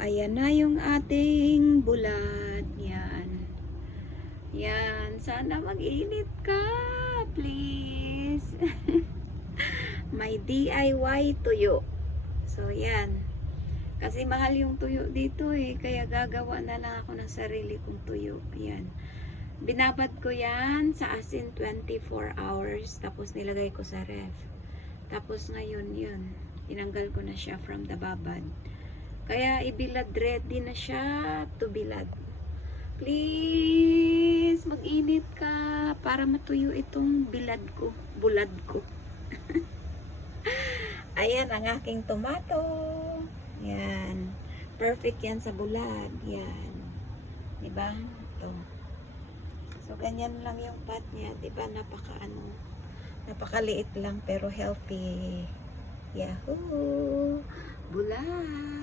ayan na yung ating bulad. Yan. Yan. Sana mag-init ka. Please. May DIY tuyo. So, yan. Kasi mahal yung tuyo dito eh. Kaya gagawa na lang ako ng sarili kong tuyo. Ayan. Binabad ko yan sa asin 24 hours. Tapos nilagay ko sa ref. Tapos ngayon yun. Tinanggal ko na siya from the babad. Kaya ibilad, ready na siya to bilad. Please, mag-init ka para matuyo itong bilad ko, bulad ko. Ayan ang aking tomato. Yan. Perfect yan sa bulad. Yan. Diba? Ito. So, ganyan lang yung pot niya. Diba? Napakaliit lang pero healthy. Yahoo! Bulad!